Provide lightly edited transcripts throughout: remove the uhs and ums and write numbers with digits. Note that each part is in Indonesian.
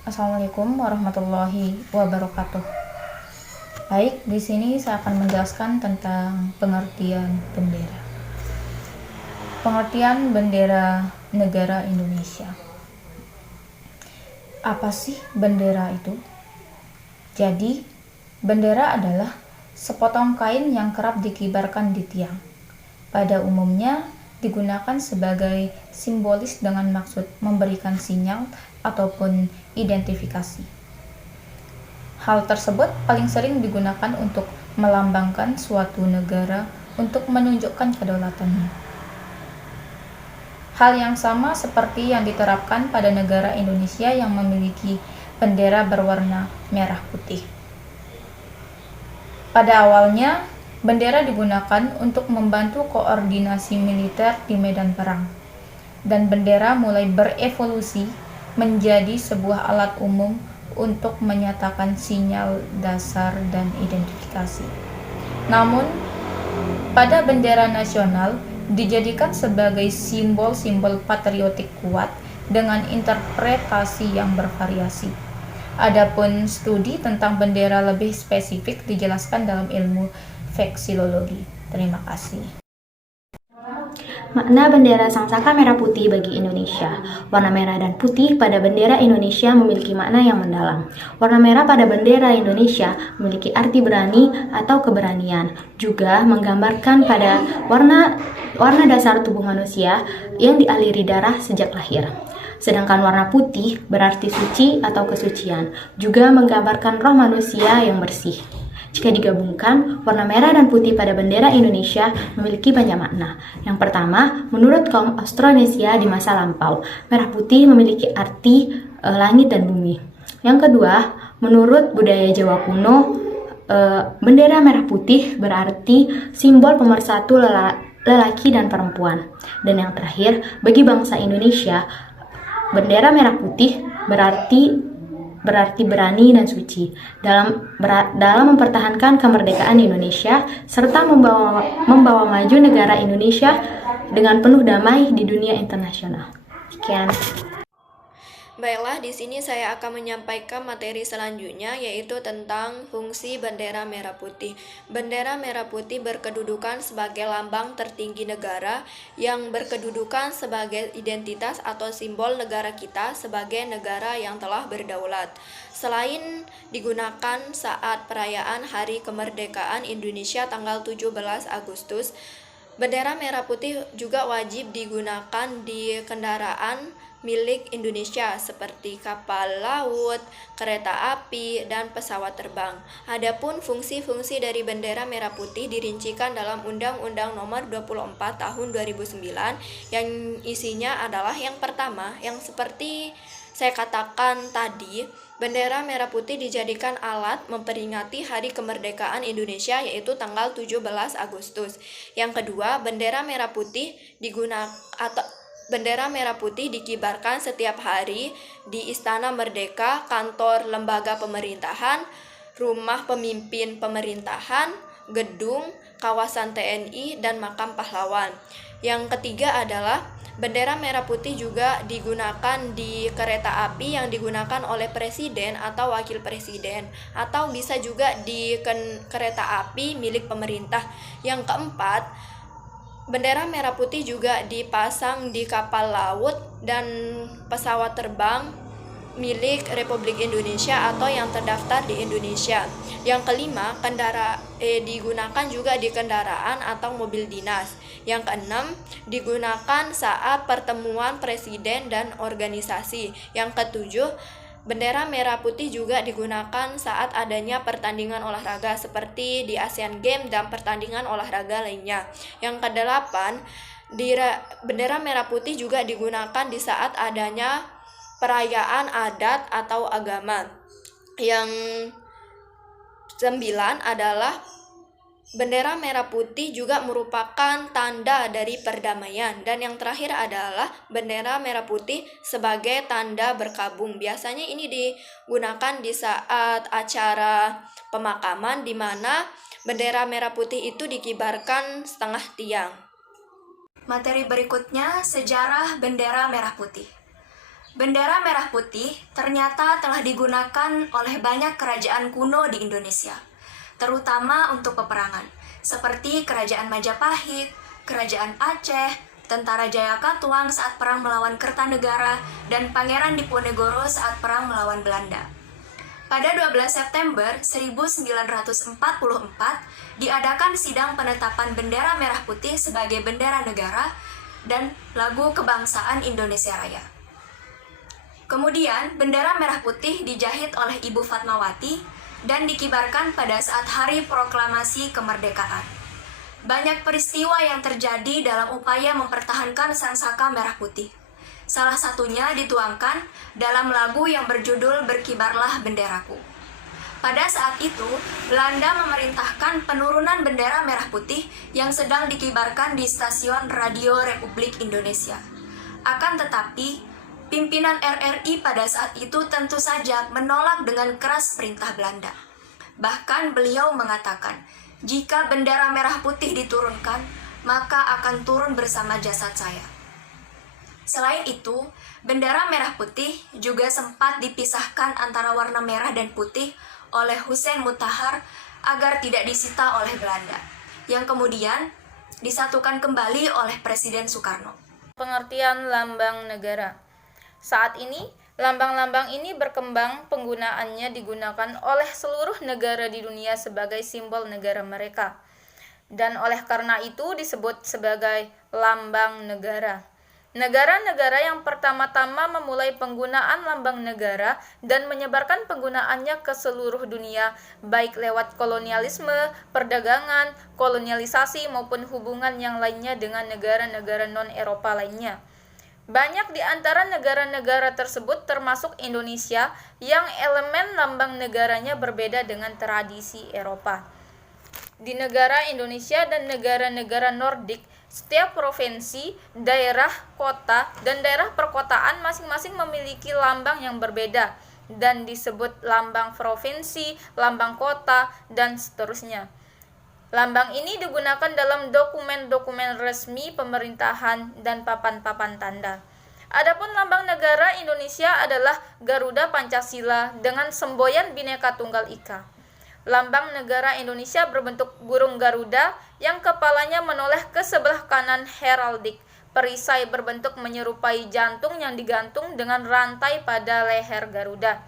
Assalamualaikum warahmatullahi wabarakatuh. Baik, di sini saya akan menjelaskan tentang pengertian bendera. Pengertian bendera negara Indonesia. Apa sih bendera itu? Jadi, bendera adalah sepotong kain yang kerap dikibarkan di tiang. Pada umumnya digunakan sebagai simbolis dengan maksud memberikan sinyal ataupun identifikasi. Hal tersebut paling sering digunakan untuk melambangkan suatu negara untuk menunjukkan kedaulatannya. Hal yang sama seperti yang diterapkan pada negara Indonesia yang memiliki bendera berwarna merah putih. Pada awalnya, bendera digunakan untuk membantu koordinasi militer di medan perang, dan bendera mulai berevolusi menjadi sebuah alat umum untuk menyatakan sinyal dasar dan identifikasi. Namun, pada bendera nasional dijadikan sebagai simbol-simbol patriotik kuat dengan interpretasi yang bervariasi. Adapun studi tentang bendera lebih spesifik dijelaskan dalam ilmu veksilologi. Terima kasih. Makna bendera Sangsaka merah putih bagi Indonesia. Warna merah dan putih pada bendera Indonesia memiliki makna yang mendalam. Warna merah pada bendera Indonesia memiliki arti berani atau keberanian. Juga menggambarkan pada warna dasar tubuh manusia yang dialiri darah sejak lahir. Sedangkan warna putih berarti suci atau kesucian, juga menggambarkan roh manusia yang bersih. Jika digabungkan, warna merah dan putih pada bendera Indonesia memiliki banyak makna. Yang pertama, menurut kaum Austronesia di masa lampau, merah putih memiliki arti langit dan bumi. Yang kedua, menurut budaya Jawa kuno, bendera merah putih berarti simbol pemersatu lelaki dan perempuan. Dan yang terakhir, bagi bangsa Indonesia, bendera merah putih berarti berani dan suci dalam mempertahankan kemerdekaan Indonesia serta membawa maju negara Indonesia dengan penuh damai di dunia internasional. Sekian. Baiklah, di sini saya akan menyampaikan materi selanjutnya, yaitu tentang fungsi bendera merah putih. Bendera merah putih berkedudukan sebagai lambang tertinggi negara yang berkedudukan sebagai identitas atau simbol negara kita sebagai negara yang telah berdaulat. Selain digunakan saat perayaan Hari Kemerdekaan Indonesia tanggal 17 Agustus, bendera merah putih juga wajib digunakan di kendaraan milik Indonesia seperti kapal laut, kereta api, dan pesawat terbang. Adapun fungsi-fungsi dari bendera merah putih dirincikan dalam Undang-Undang Nomor 24 Tahun 2009 yang isinya adalah yang pertama, yang seperti saya katakan tadi, bendera merah putih dijadikan alat memperingati Hari Kemerdekaan Indonesia yaitu tanggal 17 Agustus. Yang kedua, bendera merah putih Bendera merah putih dikibarkan setiap hari di Istana Merdeka, kantor lembaga pemerintahan, rumah pemimpin pemerintahan, gedung, kawasan TNI, dan makam pahlawan. Yang ketiga adalah bendera merah putih juga digunakan di kereta api yang digunakan oleh presiden atau wakil presiden, atau bisa juga di kereta api milik pemerintah. Yang keempat, bendera merah putih juga dipasang di kapal laut dan pesawat terbang milik Republik Indonesia atau yang terdaftar di Indonesia. Yang kelima, digunakan juga di kendaraan atau mobil dinas. Yang keenam, digunakan saat pertemuan presiden dan organisasi. Yang ketujuh, bendera merah putih juga digunakan saat adanya pertandingan olahraga seperti di Asian Games dan pertandingan olahraga lainnya. Yang kedelapan, bendera merah putih juga digunakan di saat adanya perayaan adat atau agama. Yang sembilan adalah bendera merah putih juga merupakan tanda dari perdamaian. Dan yang terakhir adalah bendera merah putih sebagai tanda berkabung. Biasanya ini digunakan di saat acara pemakaman di mana bendera merah putih itu dikibarkan setengah tiang. Materi berikutnya, sejarah bendera merah putih. Bendera merah putih ternyata telah digunakan oleh banyak kerajaan kuno di Indonesia, terutama untuk peperangan, seperti Kerajaan Majapahit, Kerajaan Aceh, Tentara Jayakatwang saat perang melawan Kertanegara, dan Pangeran Diponegoro saat perang melawan Belanda. Pada 12 September 1944, diadakan sidang penetapan bendera merah putih sebagai bendera negara dan lagu kebangsaan Indonesia Raya. Kemudian, bendera merah putih dijahit oleh Ibu Fatmawati dan dikibarkan pada saat Hari Proklamasi Kemerdekaan. Banyak peristiwa yang terjadi dalam upaya mempertahankan sangsaka merah putih. Salah satunya dituangkan dalam lagu yang berjudul Berkibarlah Benderaku. Pada saat itu, Belanda memerintahkan penurunan bendera merah putih yang sedang dikibarkan di stasiun Radio Republik Indonesia. Akan tetapi, pimpinan RRI pada saat itu tentu saja menolak dengan keras perintah Belanda. Bahkan beliau mengatakan, jika bendera merah putih diturunkan, maka akan turun bersama jasad saya. Selain itu, bendera merah putih juga sempat dipisahkan antara warna merah dan putih oleh Hussein Mutahar agar tidak disita oleh Belanda, yang kemudian disatukan kembali oleh Presiden Soekarno. Pengertian lambang negara. Saat ini, lambang-lambang ini berkembang, penggunaannya digunakan oleh seluruh negara di dunia sebagai simbol negara mereka. Dan oleh karena itu disebut sebagai lambang negara. Negara-negara yang pertama-tama memulai penggunaan lambang negara dan menyebarkan penggunaannya ke seluruh dunia, baik lewat kolonialisme, perdagangan, kolonialisasi maupun hubungan yang lainnya dengan negara-negara non-Eropa lainnya. Banyak di antara negara-negara tersebut termasuk Indonesia yang elemen lambang negaranya berbeda dengan tradisi Eropa. Di negara Indonesia dan negara-negara Nordik, setiap provinsi, daerah, kota, dan daerah perkotaan masing-masing memiliki lambang yang berbeda dan disebut lambang provinsi, lambang kota, dan seterusnya. Lambang ini digunakan dalam dokumen-dokumen resmi pemerintahan dan papan-papan tanda. Adapun lambang negara Indonesia adalah Garuda Pancasila dengan semboyan Bhinneka Tunggal Ika. Lambang negara Indonesia berbentuk burung Garuda yang kepalanya menoleh ke sebelah kanan heraldik. Perisai berbentuk menyerupai jantung yang digantung dengan rantai pada leher Garuda.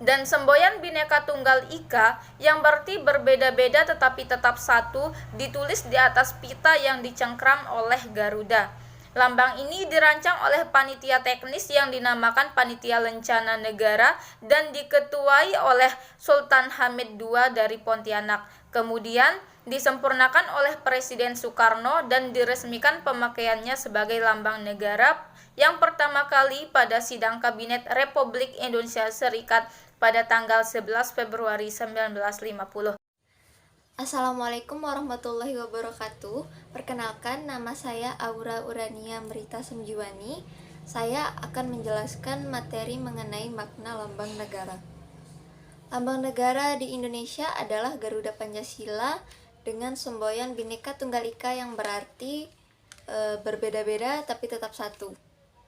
Dan semboyan Bhinneka Tunggal Ika yang berarti berbeda-beda tetapi tetap satu ditulis di atas pita yang dicengkram oleh Garuda. Lambang ini dirancang oleh panitia teknis yang dinamakan Panitia Lencana Negara dan diketuai oleh Sultan Hamid II dari Pontianak. Kemudian disempurnakan oleh Presiden Soekarno dan diresmikan pemakaiannya sebagai lambang negara yang pertama kali pada sidang Kabinet Republik Indonesia Serikat pada tanggal 11 Februari 1950. Assalamualaikum warahmatullahi wabarakatuh. Perkenalkan, nama saya Aura Urania Merita Semjiwani. Saya akan menjelaskan materi mengenai makna lambang negara. Lambang negara di Indonesia adalah Garuda Pancasila dengan semboyan Bhinneka Tunggal Ika yang berarti berbeda-beda tapi tetap satu.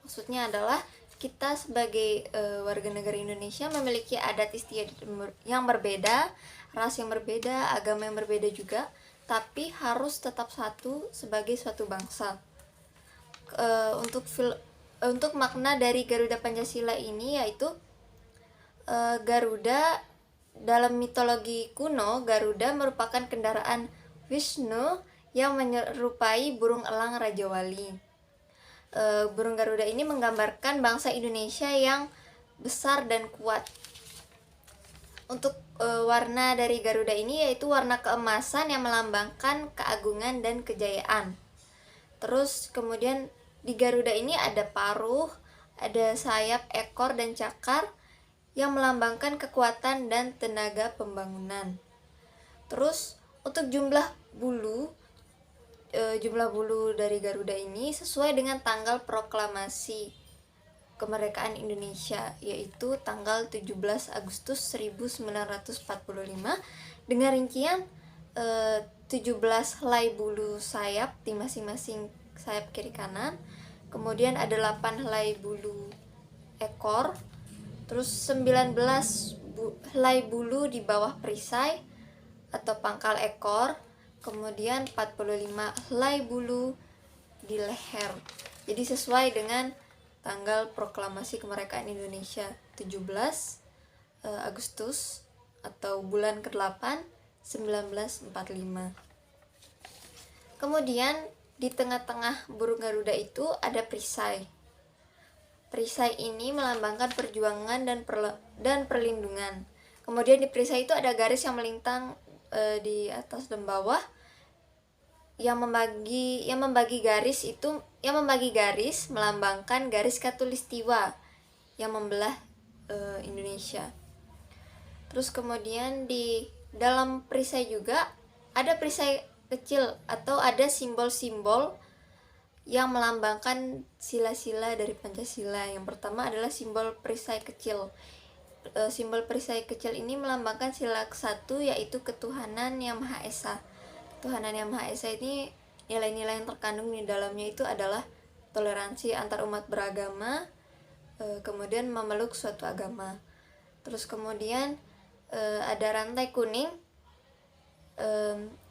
Maksudnya adalah kita sebagai warga negara Indonesia memiliki adat istiadat yang berbeda, ras yang berbeda, agama yang berbeda juga, tapi harus tetap satu sebagai suatu bangsa. Untuk makna dari Garuda Pancasila ini yaitu Garuda dalam mitologi kuno, Garuda merupakan kendaraan Wisnu yang menyerupai burung elang Raja Wali. Burung Garuda ini menggambarkan bangsa Indonesia yang besar dan kuat. Untuk warna dari Garuda ini yaitu warna keemasan yang melambangkan keagungan dan kejayaan. Terus kemudian di Garuda ini ada paruh, ada sayap, ekor, dan cakar yang melambangkan kekuatan dan tenaga pembangunan. Terus untuk jumlah bulu dari Garuda ini sesuai dengan tanggal proklamasi kemerdekaan Indonesia, yaitu tanggal 17 Agustus 1945 dengan rincian 17 helai bulu sayap di masing-masing sayap kiri kanan. Kemudian ada 8 helai bulu ekor, terus 19 helai bulu di bawah perisai atau pangkal ekor, kemudian 45 helai bulu di leher. Jadi sesuai dengan tanggal proklamasi kemerdekaan Indonesia 17 Agustus atau bulan ke-8 1945. Kemudian di tengah-tengah burung Garuda itu ada perisai. Perisai ini melambangkan perjuangan dan perlindungan. Kemudian di perisai itu ada garis yang melintang di atas dan bawah, yang membagi garis melambangkan garis khatulistiwa yang membelah Indonesia. Terus kemudian di dalam perisai juga ada perisai kecil atau ada simbol-simbol yang melambangkan sila-sila dari Pancasila. Yang pertama adalah simbol perisai kecil. Simbol perisai kecil ini melambangkan sila ke-1, yaitu ketuhanan yang Maha Esa. Ketuhanan yang Maha Esa ini nilai-nilai yang terkandung di dalamnya itu adalah toleransi antar umat beragama, kemudian memeluk suatu agama. Terus kemudian ada rantai kuning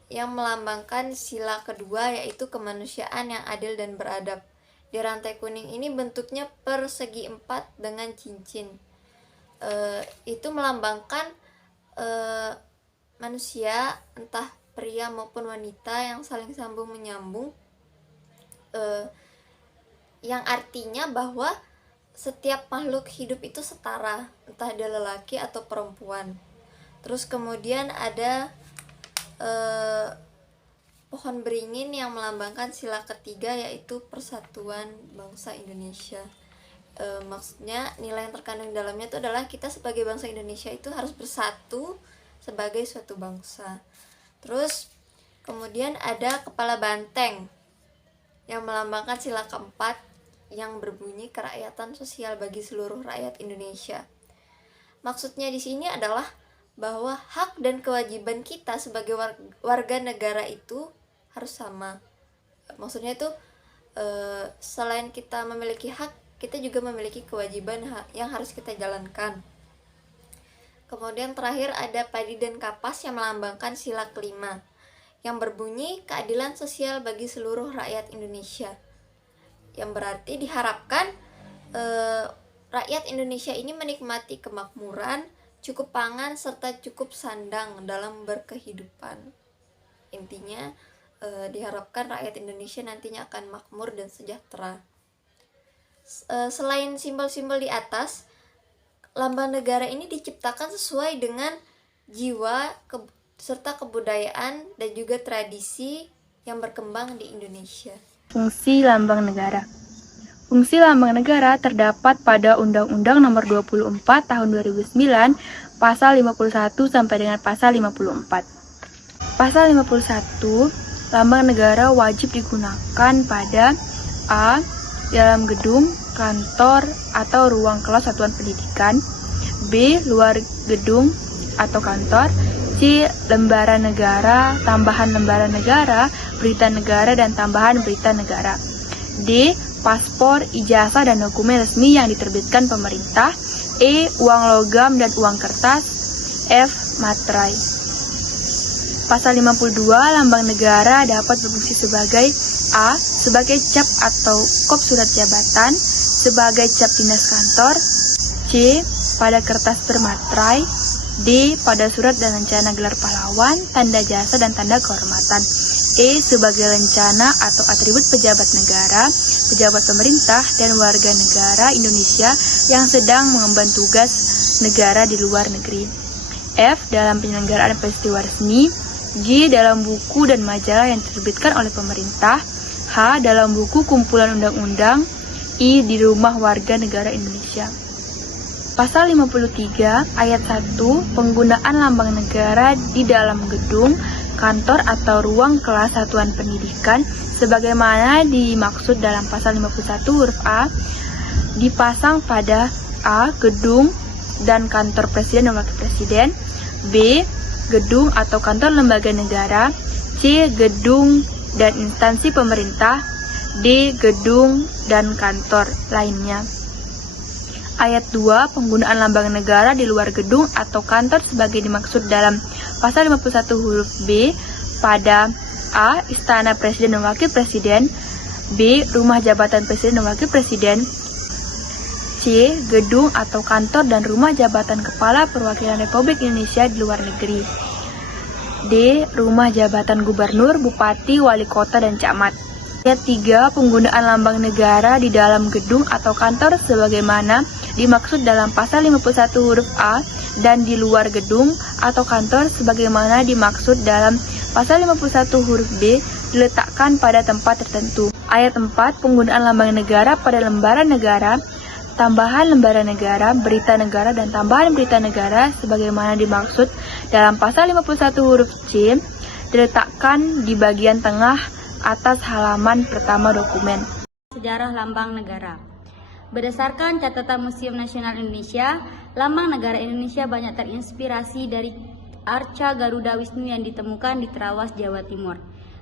yang melambangkan sila kedua, yaitu kemanusiaan yang adil dan beradab. Di rantai kuning ini bentuknya persegi 4 dengan cincin. Itu melambangkan manusia, entah pria maupun wanita, yang saling sambung menyambung, yang artinya bahwa setiap makhluk hidup itu setara, entah dia lelaki atau perempuan. Terus kemudian ada pohon beringin yang melambangkan sila ketiga, yaitu persatuan bangsa Indonesia. Maksudnya nilai yang terkandung dalamnya itu adalah kita sebagai bangsa Indonesia itu harus bersatu sebagai suatu bangsa. Terus kemudian ada kepala banteng yang melambangkan sila keempat yang berbunyi kerakyatan sosial bagi seluruh rakyat Indonesia. Maksudnya di sini adalah bahwa hak dan kewajiban kita sebagai warga negara itu harus sama. Maksudnya itu selain kita memiliki hak, kita juga memiliki kewajiban yang harus kita jalankan. Kemudian terakhir ada padi dan kapas yang melambangkan sila kelima, yang berbunyi keadilan sosial bagi seluruh rakyat Indonesia. Yang berarti diharapkan rakyat Indonesia ini menikmati kemakmuran, cukup pangan, serta cukup sandang dalam berkehidupan. Intinya diharapkan rakyat Indonesia nantinya akan makmur dan sejahtera. Selain simbol-simbol di atas, lambang negara ini diciptakan sesuai dengan jiwa serta kebudayaan dan juga tradisi yang berkembang di Indonesia. Fungsi lambang negara. Fungsi lambang negara terdapat pada Undang-Undang Nomor 24 Tahun 2009, Pasal 51 sampai dengan Pasal 54. Pasal 51, lambang negara wajib digunakan pada A. dalam gedung, kantor, atau ruang kelas satuan pendidikan. B. luar gedung atau kantor. C. lembaran negara, tambahan lembaran negara, berita negara, dan tambahan berita negara. D. paspor, ijazah, dan dokumen resmi yang diterbitkan pemerintah. E. uang logam dan uang kertas. F. materai. Pasal 52, lambang negara dapat berfungsi sebagai A. sebagai cap atau kop surat jabatan, sebagai cap dinas kantor. C. pada kertas bermaterai. D. pada surat dan rencana gelar pahlawan, tanda jasa, dan tanda kehormatan. E. sebagai lencana atau atribut pejabat negara, pejabat pemerintah, dan warga negara Indonesia yang sedang mengemban tugas negara di luar negeri. F. dalam penyelenggaraan peristiwa resmi. G. dalam buku dan majalah yang diterbitkan oleh pemerintah. H. dalam buku kumpulan undang-undang. I. di rumah warga negara Indonesia. Pasal 53 ayat 1, penggunaan lambang negara di dalam gedung, kantor, atau ruang kelas satuan pendidikan sebagaimana dimaksud dalam pasal 51 huruf A, dipasang pada A. gedung dan kantor presiden dan wakil presiden. B. gedung atau kantor lembaga negara. C. gedung dan instansi pemerintah. D. gedung dan kantor lainnya. Ayat 2, penggunaan lambang negara di luar gedung atau kantor sebagai dimaksud dalam pasal 51 huruf B pada A. Istana Presiden dan Wakil Presiden, B. Rumah jabatan Presiden dan Wakil Presiden, C. Gedung atau kantor dan rumah jabatan Kepala Perwakilan Republik Indonesia di luar negeri, D. Rumah jabatan Gubernur, Bupati, Wali Kota, dan Camat. Ayat 3, penggunaan lambang negara di dalam gedung atau kantor sebagaimana dimaksud dalam pasal 51 huruf A dan di luar gedung atau kantor sebagaimana dimaksud dalam pasal 51 huruf B diletakkan pada tempat tertentu. Ayat 4, penggunaan lambang negara pada lembaran negara, tambahan lembaran negara, berita negara, dan tambahan berita negara sebagaimana dimaksud dalam pasal 51 huruf C diletakkan di bagian tengah atas halaman pertama dokumen. Sejarah lambang negara. Berdasarkan catatan Museum Nasional Indonesia, lambang negara Indonesia banyak terinspirasi dari arca Garuda Wisnu yang ditemukan di Trawas, Jawa Timur.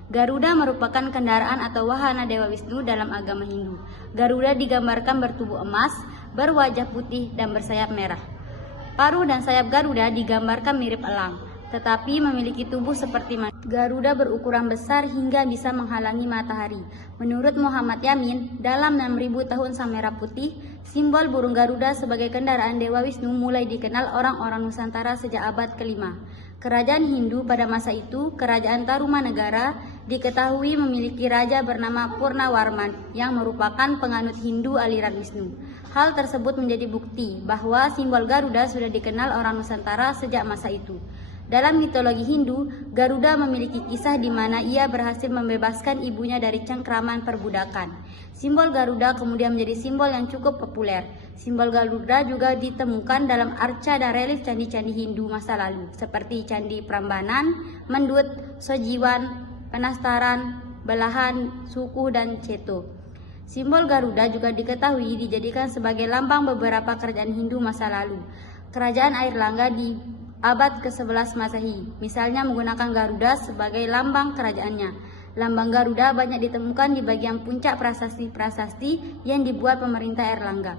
Garuda merupakan kendaraan atau wahana Dewa Wisnu dalam agama Hindu. Garuda digambarkan bertubuh emas, berwajah putih, dan bersayap merah. Paruh dan sayap Garuda digambarkan mirip elang, tetapi memiliki tubuh seperti manusia. Garuda berukuran besar hingga bisa menghalangi matahari. Menurut Muhammad Yamin, dalam 6.000 tahun Sang Merah Putih, simbol burung Garuda sebagai kendaraan Dewa Wisnu mulai dikenal orang-orang Nusantara sejak abad ke-5. Kerajaan Hindu pada masa itu, Kerajaan Tarumanegara, diketahui memiliki raja bernama Purnawarman yang merupakan penganut Hindu aliran Wisnu. Hal tersebut menjadi bukti bahwa simbol Garuda sudah dikenal orang Nusantara sejak masa itu. Dalam mitologi Hindu, Garuda memiliki kisah di mana ia berhasil membebaskan ibunya dari cengkraman perbudakan. Simbol Garuda kemudian menjadi simbol yang cukup populer. Simbol Garuda juga ditemukan dalam arca dan relief candi-candi Hindu masa lalu, seperti Candi Prambanan, Mendut, Sojiwan, Penastaran, Belahan, Sukuh, dan Ceto. Simbol Garuda juga diketahui dijadikan sebagai lambang beberapa kerajaan Hindu masa lalu. Kerajaan Airlangga di abad ke-11 Masehi, misalnya menggunakan Garuda sebagai lambang kerajaannya. Lambang Garuda banyak ditemukan di bagian puncak prasasti-prasasti yang dibuat pemerintah Airlangga.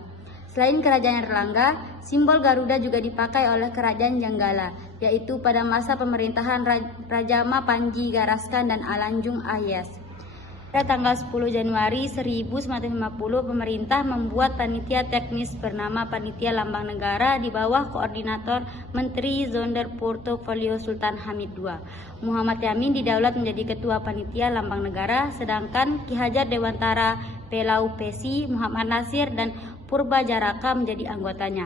Selain kerajaan Airlangga, simbol Garuda juga dipakai oleh kerajaan Janggala, yaitu pada masa pemerintahan Rajama Panji Garaskan dan Alanjung Ayas. Pada tanggal 10 Januari 1950, pemerintah membuat panitia teknis bernama Panitia Lambang Negara di bawah koordinator Menteri Sonderportofolio Sultan Hamid II. Muhammad Yamin didaulat menjadi ketua Panitia Lambang Negara, sedangkan Ki Hajar Dewantara, Pelau Pesi, Muhammad Nasir, dan Purba Jaraka menjadi anggotanya.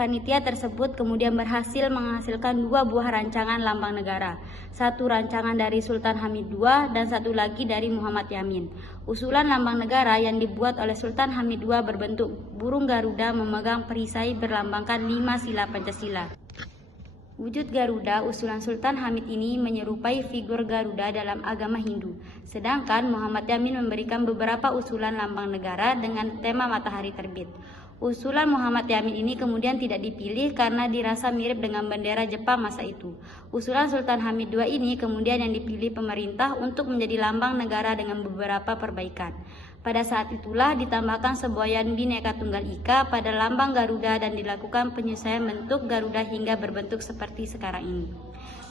Panitia tersebut kemudian berhasil menghasilkan 2 buah rancangan lambang negara, 1 rancangan dari Sultan Hamid II dan 1 lagi dari Muhammad Yamin. Usulan lambang negara yang dibuat oleh Sultan Hamid II berbentuk burung Garuda memegang perisai berlambangkan 5 sila Pancasila. Wujud Garuda usulan Sultan Hamid ini menyerupai figur Garuda dalam agama Hindu, sedangkan Muhammad Yamin memberikan beberapa usulan lambang negara dengan tema matahari terbit. Usulan Muhammad Yamin ini kemudian tidak dipilih karena dirasa mirip dengan bendera Jepang masa itu. Usulan Sultan Hamid II ini kemudian yang dipilih pemerintah untuk menjadi lambang negara dengan beberapa perbaikan. Pada saat itulah ditambahkan semboyan Bhinneka Tunggal Ika pada lambang Garuda dan dilakukan penyesuaian bentuk Garuda hingga berbentuk seperti sekarang ini.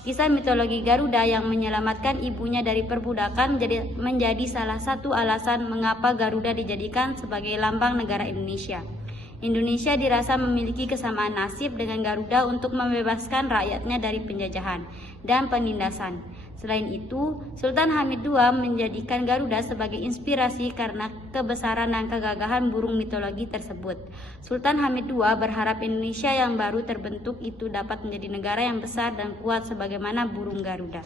Kisah mitologi Garuda yang menyelamatkan ibunya dari perbudakan menjadi salah satu alasan mengapa Garuda dijadikan sebagai lambang negara Indonesia. Indonesia dirasa memiliki kesamaan nasib dengan Garuda untuk membebaskan rakyatnya dari penjajahan dan penindasan. Selain itu, Sultan Hamid II menjadikan Garuda sebagai inspirasi karena kebesaran dan kegagahan burung mitologi tersebut. Sultan Hamid II berharap Indonesia yang baru terbentuk itu dapat menjadi negara yang besar dan kuat sebagaimana burung Garuda.